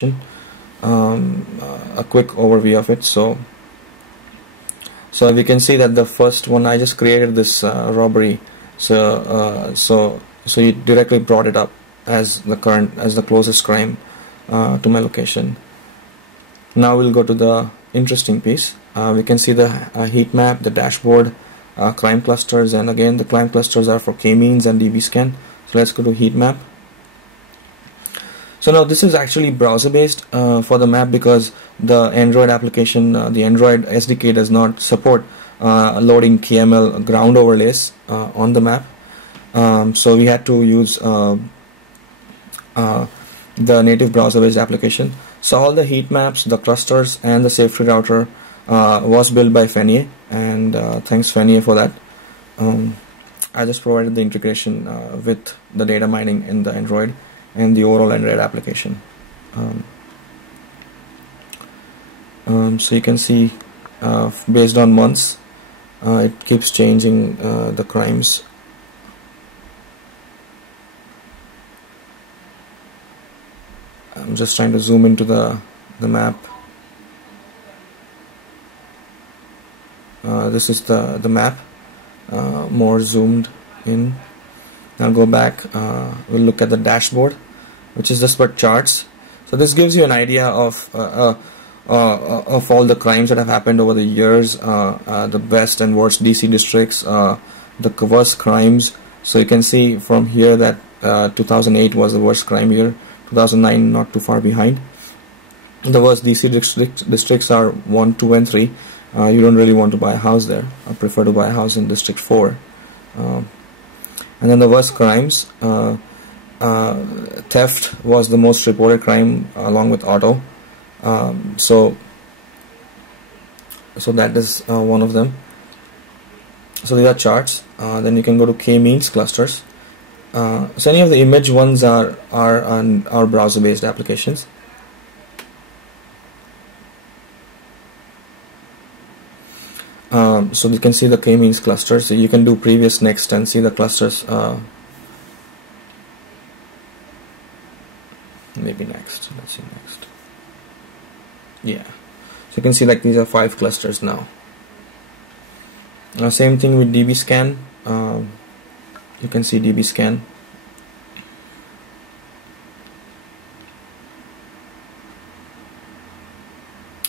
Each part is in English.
a quick overview of it. So we can see that the first one, I just created this robbery. So you directly brought it up as the closest crime to my location. Now we'll go to the interesting piece. We can see the heat map, the dashboard, crime clusters, and again the crime clusters are for k-means and dbScan. So let's go to heat map. So now this is actually browser based for the map, because the Android application, the Android SDK does not support loading KML ground overlays on the map. So we had to use the native browser based application. So all the heat maps, the clusters, and the safety router was built by Fenier, and thanks Fenier for that. I just provided the integration with the data mining in the Android and the overall Android application. So you can see based on months, it keeps changing the crimes. I'm just trying to zoom into the map. This is the map, more zoomed in. Now go back, we'll look at the dashboard, which is just for charts. So this gives you an idea of all the crimes that have happened over the years, the best and worst DC districts, the worst crimes. So you can see from here that 2008 was the worst crime year, 2009 not too far behind. The worst DC districts are 1, 2, and 3. You don't really want to buy a house there. I prefer to buy a house in District 4. And then the worst crimes, theft was the most reported crime along with auto. So that is one of them. So these are charts. Then you can go to k-means clusters. So any of the image ones are browser based applications. So you can see the k-means clusters. So you can do previous, next, and see the clusters. Maybe next. Let's see next. Yeah. So you can see like these are 5 clusters now. Same thing with dbScan. You can see dbScan.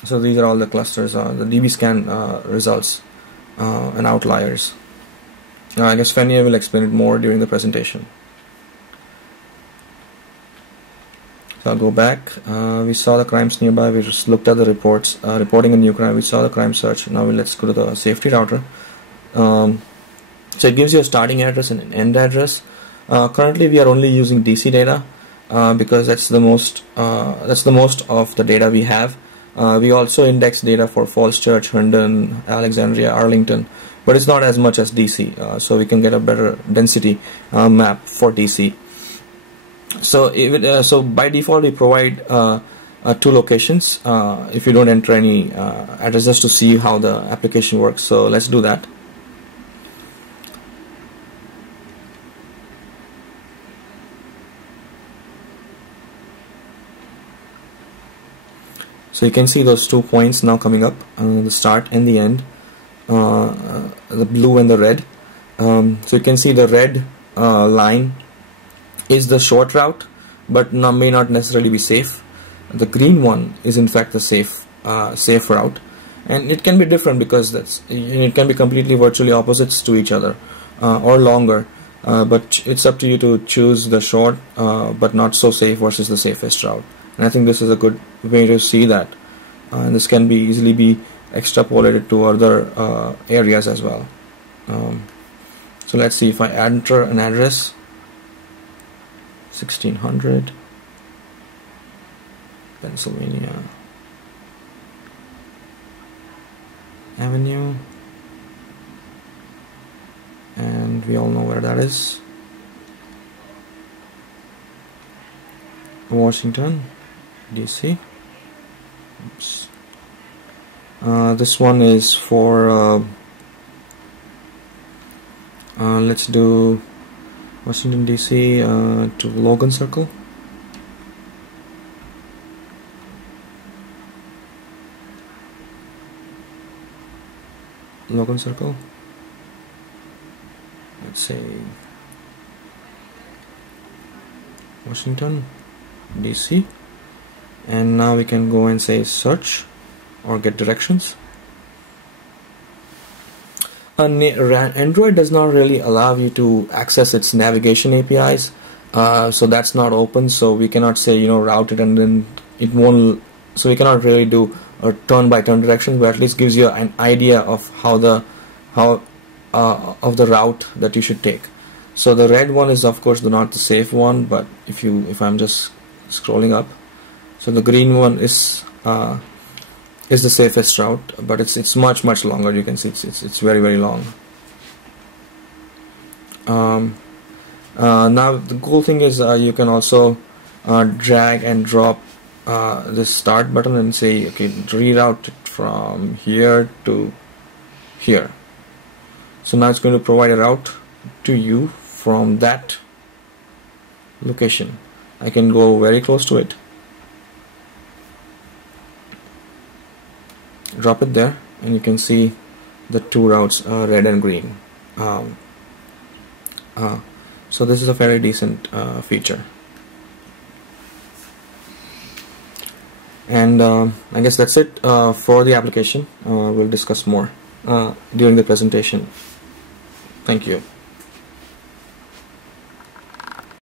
So these are all the clusters, the dbScan results and outliers. I guess Fenier will explain it more during the presentation. So I'll go back. We saw the crimes nearby. We just looked at the reports, reporting a new crime. We saw the crime search. Now let's go to the safety router. So it gives you a starting address and an end address. Currently, we are only using DC data because that's the most of the data we have. We also index data for Falls Church, Herndon, Alexandria, Arlington, but it's not as much as DC, so we can get a better density map for DC. So by default we provide 2 locations if you don't enter any addresses, to see how the application works. So let's do that. So you can see those 2 points now coming up, the start and the end, the blue and the red. So you can see the red line is the short route, but may not necessarily be safe. The green one is in fact the safe route, and it can be different because it can be completely virtually opposites to each other, or longer. But it's up to you to choose the short but not so safe versus the safest route. And I think this is a good way to see that, and this can be easily be extrapolated to other areas as well. So let's see if I enter an address, 1600 Pennsylvania Avenue, and we all know where that is. Washington DC. Oops. This one is for let's do Washington DC to Logan Circle. login circle. Let's say Washington DC, and now we can go and say search or get directions. Android does not really allow you to access its navigation APIs, so that's not open, so we cannot say route it and then it won't, so we cannot really do a turn-by-turn directions, but at least gives you an idea of of the route that you should take. So the red one is of course not the safe one, but if I'm just scrolling up, so the green one is the safest route, but it's much longer. You can see it's very long. Now the cool thing is you can also drag and drop this start button and say, okay, reroute it from here to here. So now it's going to provide a route to you from that location. I can go very close to it, drop it there, and you can see the two routes, red and green. So this is a very decent feature, and I guess that's it for the application. We'll discuss more during the presentation. Thank you.